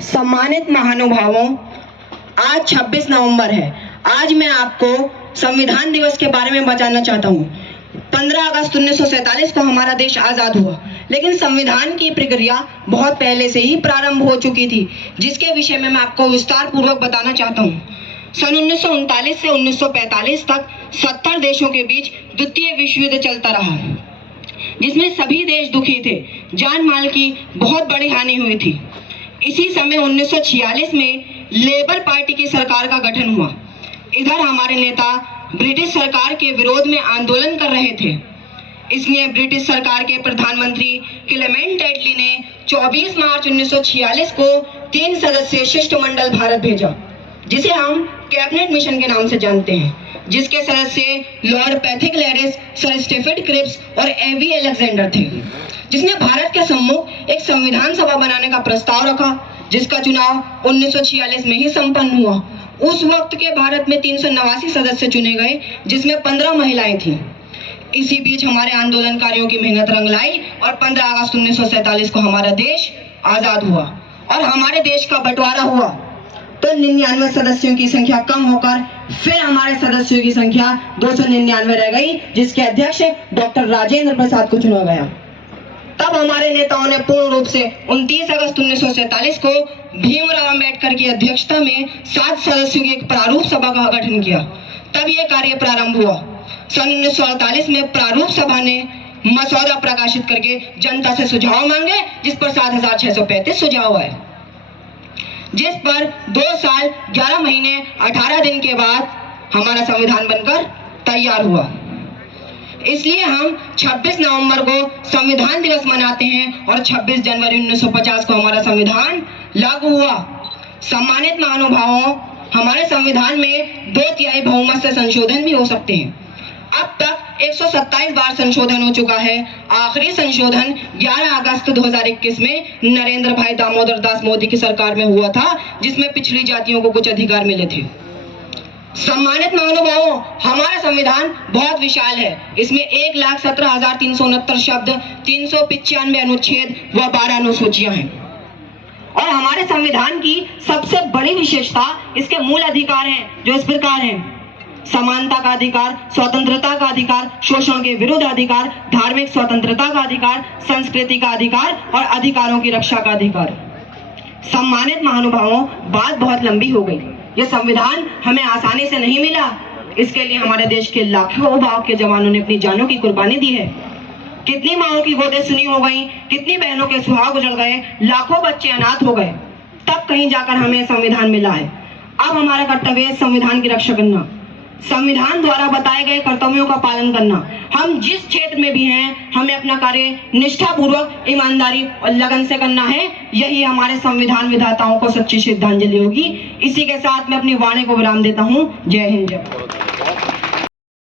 सम्मानित महानुभावों, आज 26 नवंबर है। आज मैं आपको संविधान दिवस के बारे में बताना चाहता हूँ। 15 अगस्त 1947 को हमारा देश आज़ाद हुआ, लेकिन संविधान की प्रक्रिया बहुत पहले से ही प्रारंभ हो चुकी थी, जिसके विषय में मैं आपको विस्तार पूर्वक बताना चाहता हूँ। सन 1939 से 1945 तक 70 देशों के बीच द्वितीय विश्व युद्ध चलता रहा, जिसमें सभी देश दुखी थे। जान माल की बहुत बड़ी हानि हुई थी। इसी समय 1946 में लेबर पार्टी की सरकार का गठन हुआ। इधर हमारे नेता ब्रिटिश सरकार के विरोध में आंदोलन कर रहे थे। इसलिए ब्रिटिश सरकार के प्रधानमंत्री क्लेमेंट एटली ने 24 मार्च 1946 को 3 सदस्यीय शिष्टमंडल भारत भेजा, जिसे हम कैबिनेट मिशन के नाम से जानते हैं, जिसके सदस्य लॉर्ड पैथिक-लैरिस, सर स्टेफर्ड क्रिप्स और एवी अलेक्जेंडर थे, जिसने भारत के सम्मुख एक संविधान सभा बनाने का प्रस्ताव रखा, जिसका चुनाव 1946 में ही संपन्न हुआ। उस वक्त के भारत में 389 सदस्य चुने गए, जिसमें 15 महिलाएं थीं। इसी बीच हमारे आंदोलनकारियों की मेहनत रंग लाई और 15 अगस्त 1947 को हमारा देश आजाद हुआ और हमारे देश का बंटवारा हुआ। तो 99 सदस्यों की संख्या कम होकर फिर हमारे सदस्यों की संख्या 299 रह गई, जिसके अध्यक्ष डॉक्टर राजेंद्र प्रसाद को चुना गया। तब हमारे नेताओं ने पूर्ण रूप से 29 अगस्त 1947 को भीमराव अंबेडकर की अध्यक्षता में 7 सदस्यों की एक प्रारूप सभा का गठन किया। तब यह कार्य प्रारंभ हुआ। सन 1948 में प्रारूप सभा ने मसौदा प्रकाशित करके जनता से सुझाव मांगे, जिस पर 7635 सुझाव आए, जिस पर 2 साल 11 महीने 18 दिन के बाद हमारा संविधान बनकर तैयार हुआ। इसलिए हम 26 नवंबर को संविधान दिवस मनाते हैं और 26 जनवरी 1950 को हमारा संविधान लागू हुआ। सम्मानित महानुभावों, हमारे संविधान में 2/3 बहुमत से संशोधन भी हो सकते हैं। अब तक 127 बार संशोधन हो चुका है। आखिरी संशोधन 11 अगस्त 2021 में नरेंद्र भाई दामोदर दास मोदी की सरकार में हुआ था, जिसमें पिछड़ी जातियों को कुछ अधिकार मिले थे। सम्मानित महानुभावों, हमारा संविधान बहुत विशाल है। इसमें 1,17,369 शब्द, 395 अनुच्छेद व 12 अनुसूचियां हैं। और हमारे संविधान की सबसे बड़ी विशेषता इसके मूल अधिकार हैं, जो इस प्रकार हैं: समानता का अधिकार, स्वतंत्रता का अधिकार, शोषण के विरुद्ध अधिकार, धार्मिक स्वतंत्रता का अधिकार, संस्कृति का अधिकार और अधिकारों की रक्षा का अधिकार। सम्मानित महानुभावों, बात बहुत लंबी हो गई। यह संविधान हमें आसानी से नहीं मिला। इसके लिए हमारे देश के लाखों भाव के जवानों ने अपनी जानों की कुर्बानी दी है। कितनी माओं की गोदें सुनी हो गई, कितनी बहनों के सुहाग उजड़ गए, लाखों बच्चे अनाथ हो गए, तब कहीं जाकर हमें संविधान मिला है। अब हमारा कर्तव्य है संविधान की रक्षा करना, संविधान द्वारा बताए गए कर्तव्यों का पालन करना। हम जिस क्षेत्र में भी हैं, हमें अपना कार्य निष्ठापूर्वक, ईमानदारी और लगन से करना है। यही हमारे संविधान विधाताओं को सच्ची श्रद्धांजलि होगी। इसी के साथ मैं अपनी वाणी को विराम देता हूँ। जय हिंद, जय भारत।